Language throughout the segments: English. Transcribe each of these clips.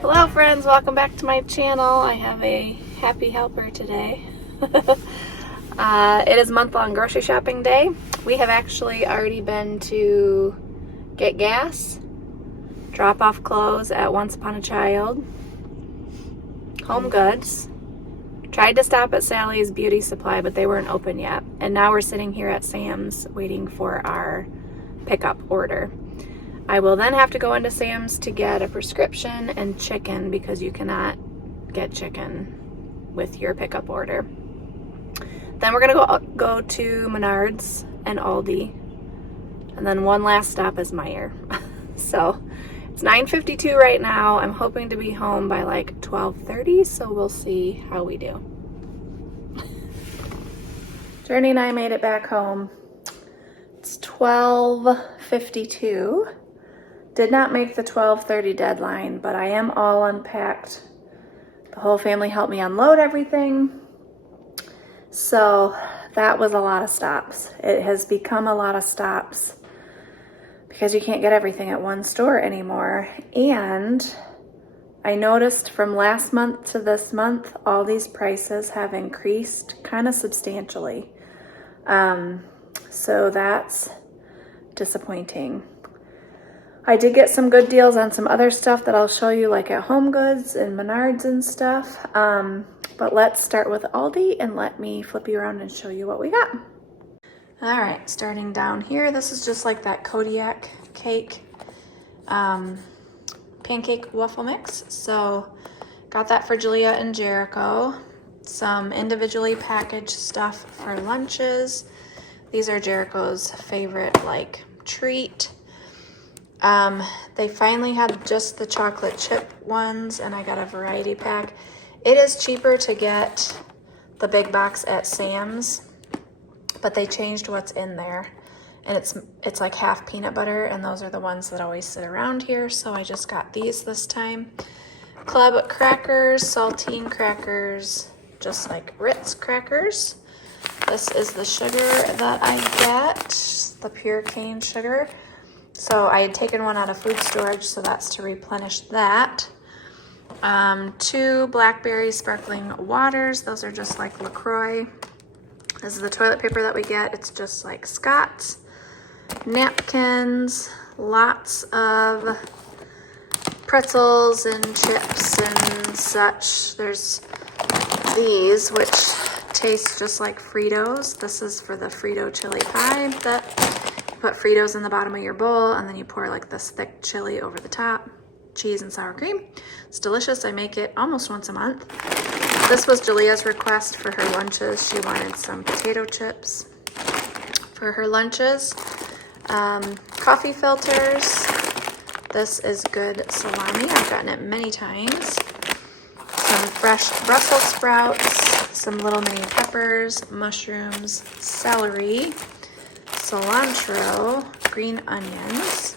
Hello friends, welcome back to my channel. I have a happy helper today. It is month-long grocery shopping day. We have actually already been to get gas, drop off clothes at Once Upon a Child, Home Goods, tried to stop at Sally's Beauty Supply, but they weren't open yet. And now we're sitting here at Sam's waiting for our pickup order. I will then have to go into Sam's to get a prescription and chicken because you cannot get chicken with your pickup order. Then we're gonna go to Menards and Aldi, and then one last stop is Meijer. So it's 9:52 right now. I'm hoping to be home by like 12:30, so we'll see how we do. Journey and I made it back home. It's 12:52. Did not make the 12:30 deadline, but I am all unpacked. The whole family helped me unload everything. So that was a lot of stops. It has become a lot of stops because you can't get everything at one store anymore. And I noticed from last month to this month, all these prices have increased kind of substantially. So that's disappointing. I did get some good deals on some other stuff that I'll show you, like at Home Goods and Menards and stuff. But let's start with Aldi and let me flip you around and show you what we got. All right, starting down here, this is just like that Kodiak cake, pancake waffle mix. So got that for Julia and Jericho. Some individually packaged stuff for lunches. These are Jericho's favorite like treat. They finally had just the chocolate chip ones and I got a variety pack. It is cheaper to get the big box at Sam's, but they changed what's in there, and it's like half peanut butter, and those are the ones that always sit around here, so I just got these this time. Club crackers, saltine crackers, just like Ritz crackers. This is the sugar that I get, the pure cane sugar. So I had taken one out of food storage, so that's to replenish that. 2 blackberry sparkling waters. Those are just like LaCroix. This is the toilet paper that we get. It's just like Scott's. Napkins, lots of pretzels and chips and such. There's these, which taste just like Fritos. This is for the Frito chili pie that you put Fritos in the bottom of your bowl, and then you pour like this thick chili over the top, cheese and sour cream. It's delicious. I make it almost once a month. This was Julia's request for her lunches. She wanted some potato chips for her lunches. Coffee filters. This is good salami. I've gotten it many times. Some fresh Brussels sprouts, some little mini peppers, mushrooms, celery, cilantro, green onions.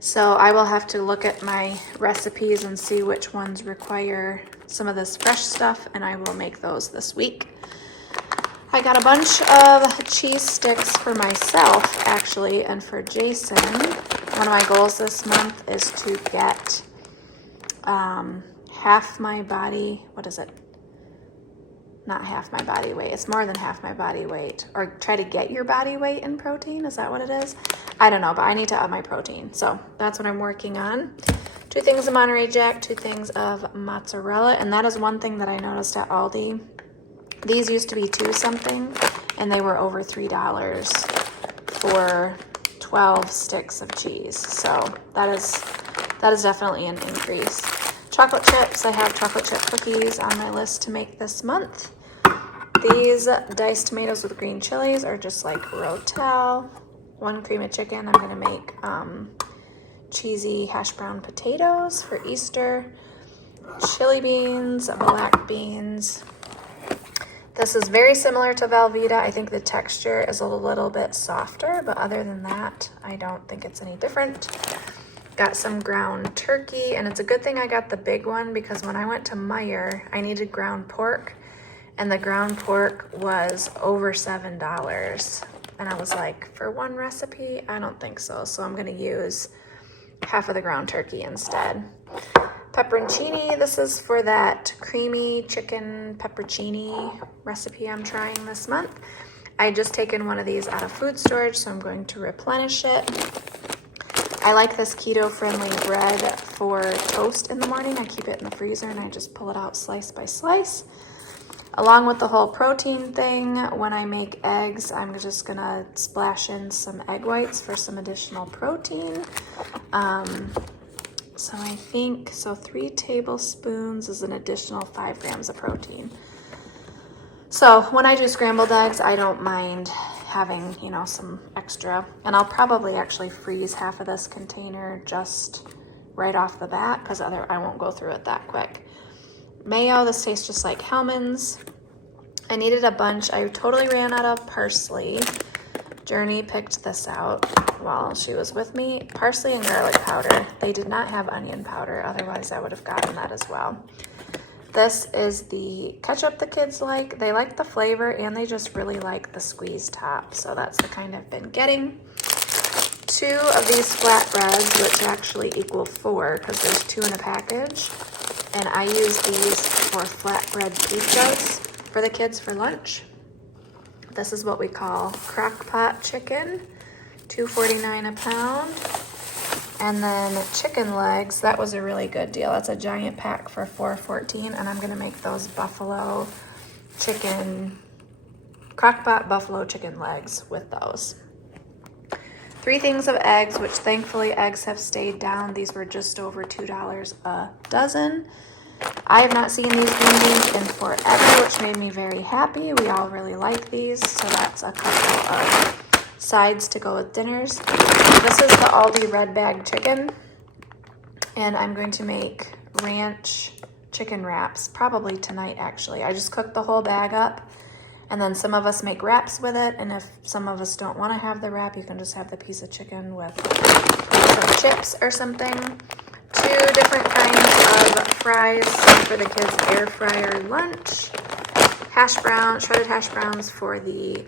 So I will have to look at my recipes and see which ones require some of this fresh stuff, and I will make those this week. I got a bunch of cheese sticks for myself, actually, and for Jason. One of my goals this month is to get half my body, what is it? Not half my body weight, it's more than half my body weight. Or try to get your body weight in protein, is that what it is? I don't know, but I need to up my protein. So that's what I'm working on. 2 things of Monterey Jack, 2 things of mozzarella, and that is one thing that I noticed at Aldi. These used to be 2 something, and they were over $3 for 12 sticks of cheese. So that is definitely an increase. Chocolate chips, I have chocolate chip cookies on my list to make this month. These diced tomatoes with green chilies are just like Rotel. 1 cream of chicken. I'm gonna make cheesy hash brown potatoes for Easter. Chili beans, black beans. This is very similar to Velveeta. I think the texture is a little bit softer, but other than that, I don't think it's any different. Got some ground turkey, and it's a good thing I got the big one because when I went to Meijer, I needed ground pork, and the ground pork was over $7. And I was like, for one recipe, I don't think so. So I'm gonna use half of the ground turkey instead. Pepperoncini, this is for that creamy chicken pepperoncini recipe I'm trying this month. I just taken one of these out of food storage, so I'm going to replenish it. I like this keto-friendly bread for toast in the morning. I keep it in the freezer and I just pull it out slice by slice. Along with the whole protein thing, when I make eggs, I'm just gonna splash in some egg whites for some additional protein. So I think, 3 tablespoons is an additional 5 grams of protein. So when I do scrambled eggs, I don't mind having, you know, some extra. And I'll probably actually freeze half of this container just right off the bat because I won't go through it that quick. Mayo, this tastes just like Hellmann's. I needed a bunch. I totally ran out of parsley. Journey picked this out while she was with me. Parsley and garlic powder. They did not have onion powder, otherwise I would have gotten that as well. This is the ketchup the kids like. They like the flavor and they just really like the squeeze top. So that's the kind I've been getting. 2 of these flatbreads, which actually equal 4 because there's 2 in a package. And I use these for flatbread pizzas for the kids for lunch. This is what we call crock pot chicken, $2.49 a pound. And then chicken legs, that was a really good deal. That's a giant pack for $4.14, and I'm gonna make those buffalo chicken, crock pot buffalo chicken legs with those. 3 things of eggs, which thankfully eggs have stayed down. These were just over $2 a dozen. I have not seen these green beans in forever, which made me very happy. We all really like these, so that's a couple of sides to go with dinners. This is the Aldi red bag chicken, and I'm going to make ranch chicken wraps, probably tonight actually. I just cooked the whole bag up, and then some of us make wraps with it, and if some of us don't want to have the wrap, you can just have the piece of chicken with some chips or something. 2 different kinds of fries for the kids' air fryer lunch. Hash brown, shredded hash browns for the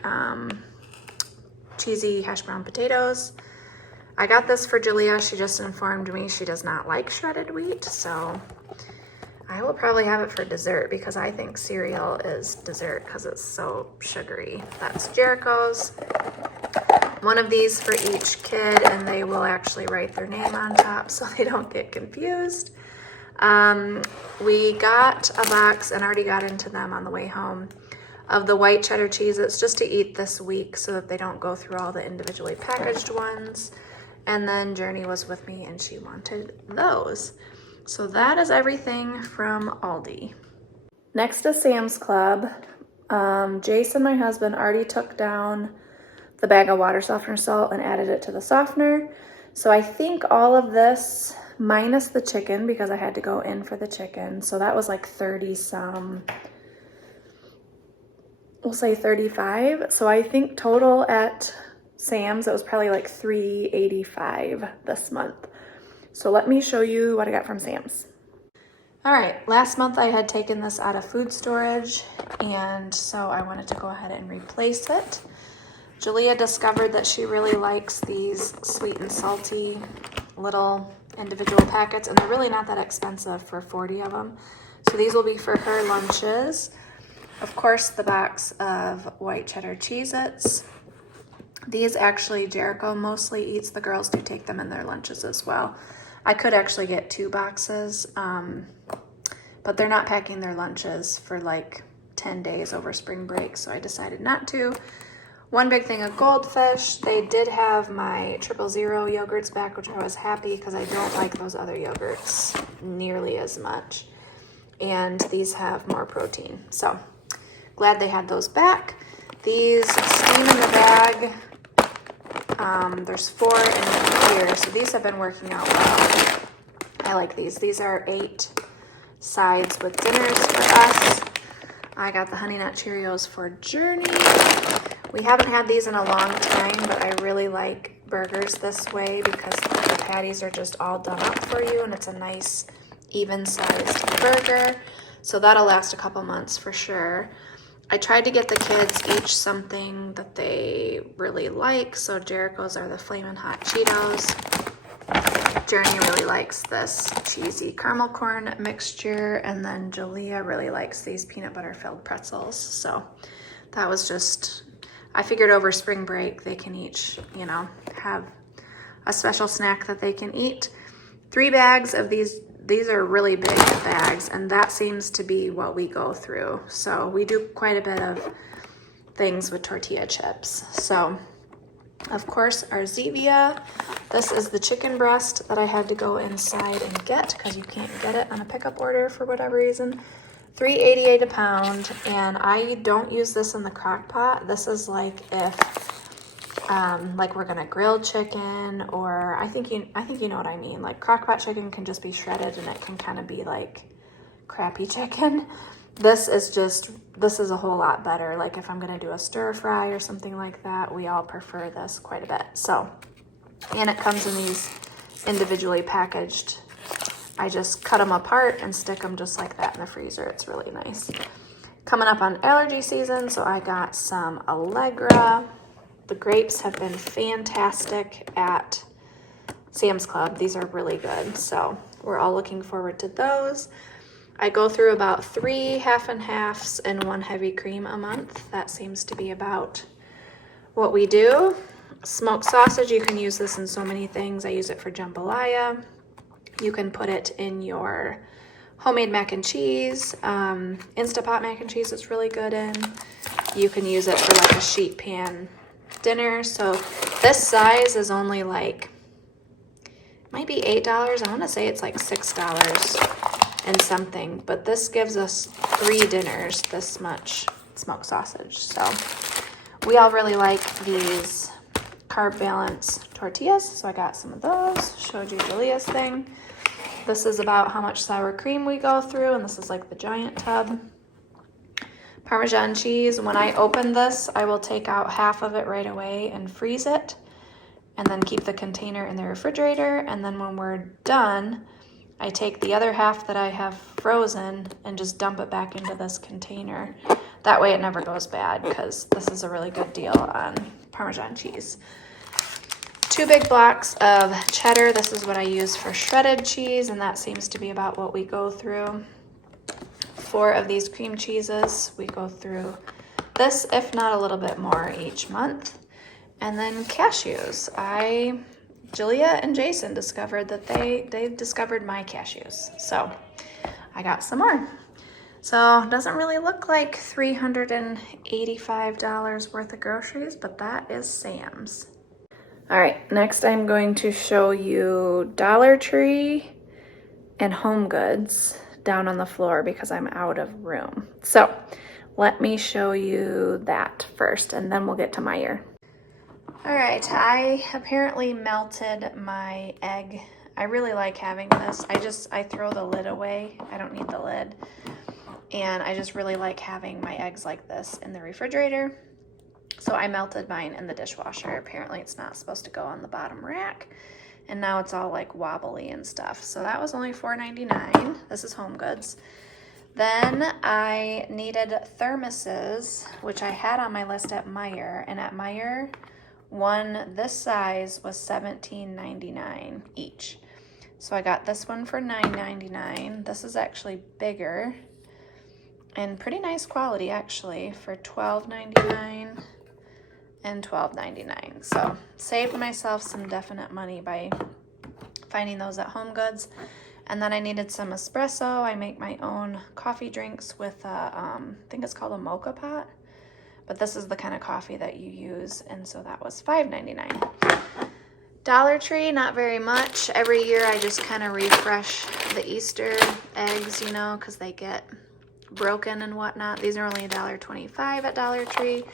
cheesy hash brown potatoes. I got this for Julia. She just informed me she does not like shredded wheat, so I will probably have it for dessert because I think cereal is dessert because it's so sugary. That's Jericho's. 1 of these for each kid, and they will actually write their name on top so they don't get confused. We got a box and already got into them on the way home of the white cheddar Cheez-Its just to eat this week so that they don't go through all the individually packaged ones. And then Journey was with me and she wanted those. So that is everything from Aldi. Next is Sam's Club. Jason, my husband, already took down the bag of water softener salt and added it to the softener. So I think all of this, minus the chicken, because I had to go in for the chicken. So that was like 30 some, we'll say 35. So I think total at Sam's, it was probably like $3.85 this month. So let me show you what I got from Sam's. All right, last month I had taken this out of food storage, and so I wanted to go ahead and replace it. Julia discovered that she really likes these sweet and salty little individual packets, and they're really not that expensive for 40 of them. So these will be for her lunches. Of course, the box of white cheddar Cheez-Its. These actually Jericho mostly eats. The girls do take them in their lunches as well. I could actually get 2 boxes, but they're not packing their lunches for like 10 days over spring break, so I decided not to. 1 big thing of Goldfish. They did have my 000 yogurts back, which I was happy because I don't like those other yogurts nearly as much. And these have more protein. So glad they had those back. These steam in the bag. There's 4 in here, so these have been working out well. I like these. These are 8 sides with dinners for us. I got the Honey Nut Cheerios for Journey. We haven't had these in a long time, but I really like burgers this way because the patties are just all done up for you, and it's a nice even-sized burger. So that'll last a couple months for sure. I tried to get the kids each something that they really like. So Jericho's are the Flamin' Hot Cheetos. Journey really likes this cheesy caramel corn mixture, and then Julia really likes these peanut butter filled pretzels. So that was just, I figured over spring break they can each, you know, have a special snack that they can eat. 3 bags of these are really big bags, and that seems to be what we go through. So we do quite a bit of things with tortilla chips. So of course, our Zevia. This is the chicken breast that I had to go inside and get because you can't get it on a pickup order for whatever reason. $3.88 a pound, and I don't use this in the crock pot. This is like if like we're gonna grill chicken, or I think you know what I mean. Like crock pot chicken can just be shredded and it can kind of be like crappy chicken. This is a whole lot better. Like if I'm gonna do a stir fry or something like that, we all prefer this quite a bit. So, and it comes in these individually packaged. I just cut them apart and stick them just like that in the freezer. It's really nice. Coming up on allergy season, so I got some Allegra. The grapes have been fantastic at Sam's Club. These are really good. So we're all looking forward to those. I go through about 3 half and halves and 1 heavy cream a month. That seems to be about what we do. Smoked sausage, you can use this in so many things. I use it for jambalaya. You can put it in your homemade mac and cheese. Instapot mac and cheese is really good in. You can use it for like a sheet pan dinner. So this size is only like, might be $8. I want to say it's like $6 and something, but this gives us 3 dinners this much smoked sausage. So we all really like these carb balance tortillas, so I got some of those. Showed you Julia's thing. This is about how much sour cream we go through, and this is like the giant tub. Parmesan cheese, when I open this, I will take out half of it right away and freeze it, and then keep the container in the refrigerator, and then when we're done, I take the other half that I have frozen and just dump it back into this container. That way it never goes bad, because this is a really good deal on Parmesan cheese. 2 big blocks of cheddar. This is what I use for shredded cheese, and that seems to be about what we go through. 4 of these cream cheeses. We go through this, if not a little bit more each month. And then cashews. Julia and Jason discovered that they discovered my cashews. So I got some more. So it doesn't really look like $385 worth of groceries, but that is Sam's. All right, next I'm going to show you Dollar Tree and Home Goods down on the floor because I'm out of room. So let me show you that first, and then we'll get to Meijer. All right, I apparently melted my egg. I really like having this. I throw the lid away. I don't need the lid. And I just really like having my eggs like this in the refrigerator. So I melted mine in the dishwasher. Apparently it's not supposed to go on the bottom rack. And now it's all like wobbly and stuff. So that was only $4.99. This is Home Goods. Then I needed thermoses, which I had on my list at Meijer. And at Meijer, one this size was $17.99 each. So I got this one for $9.99. This is actually bigger and pretty nice quality actually for $12.99 and $12.99. So saved myself some definite money by finding those at Home Goods. And then I needed some espresso. I make my own coffee drinks with I think it's called a mocha pot. But this is the kind of coffee that you use, and so that was $5.99. Dollar Tree, not very much. Every year I just kind of refresh the Easter eggs, you know, because they get broken and whatnot. These are only $1.25 at Dollar Tree.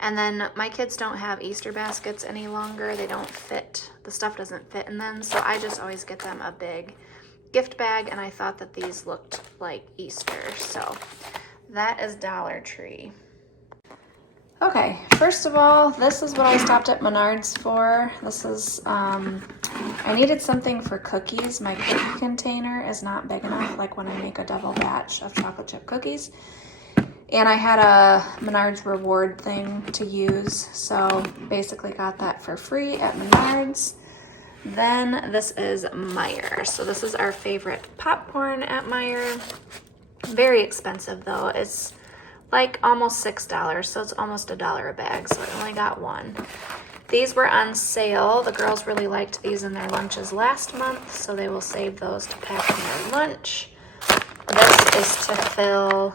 And then my kids don't have Easter baskets any longer. They don't fit, the stuff doesn't fit in them, so I just always get them a big gift bag, and I thought that these looked like Easter, so that is Dollar Tree. Okay, first of all, this is what I stopped at Menards for. This is, I needed something for cookies. My cookie container is not big enough, like when I make a double batch of chocolate chip cookies. And I had a Menards reward thing to use, so basically got that for free at Menards. Then this is Meijer. So this is our favorite popcorn at Meijer. Very expensive though. It's like almost $6, so it's almost $1 a bag. So I only got one. These were on sale. The girls really liked these in their lunches last month, so they will save those to pack in their lunch. This is to fill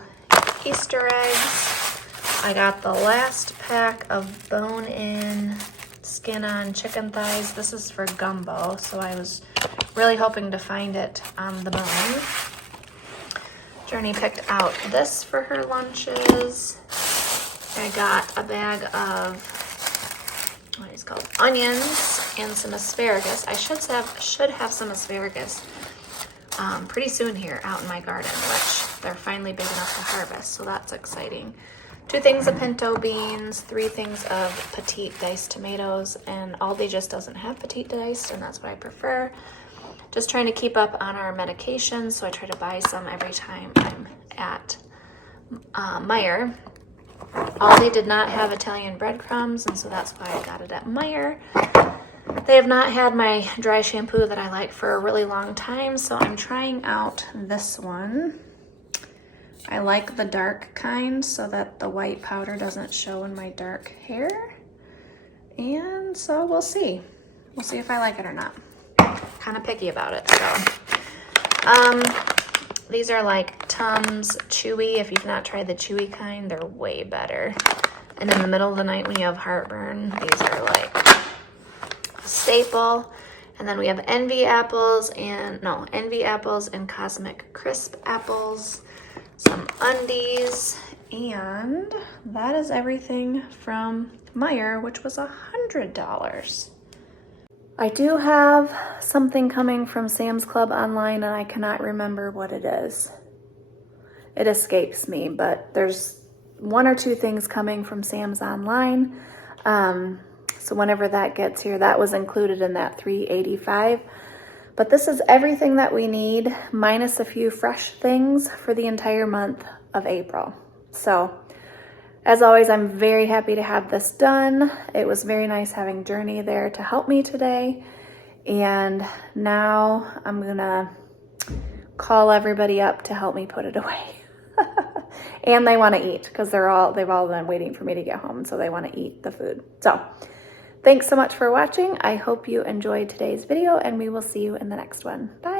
Easter eggs. I got the last pack of bone-in, skin-on chicken thighs. This is for gumbo, so I was really hoping to find it on the bone. Journey picked out this for her lunches. I got a bag of what is called onions and some asparagus. I should have some asparagus pretty soon here out in my garden, which they're finally big enough to harvest, so that's exciting. 2 things of pinto beans, 3 things of petite diced tomatoes, and Aldi just doesn't have petite diced, and that's what I prefer. Just trying to keep up on our medications, so I try to buy some every time I'm at Meijer. Aldi did not have Italian breadcrumbs, and so that's why I got it at Meijer. They have not had my dry shampoo that I like for a really long time, so I'm trying out this one. I like the dark kind so that the white powder doesn't show in my dark hair. And so we'll see. We'll see if I like it or not. Kind of picky about it, so. These are like Tums Chewy. If you've not tried the chewy kind, they're way better. And in the middle of the night when you have heartburn, these are like a staple. And then we have Envy apples and Cosmic Crisp apples, some undies, and that is everything from Meijer, which was $100. I do have something coming from Sam's Club online, and I cannot remember what it is. It escapes me, but there's 1 or 2 things coming from Sam's online. So whenever that gets here, that was included in that $3.85. But this is everything that we need, minus a few fresh things for the entire month of April. So as always, I'm very happy to have this done. It was very nice having Journey there to help me today. And now I'm gonna call everybody up to help me put it away. And they wanna eat because they've all been waiting for me to get home, so they wanna eat the food. So thanks so much for watching. I hope you enjoyed today's video, and we will see you in the next one. Bye.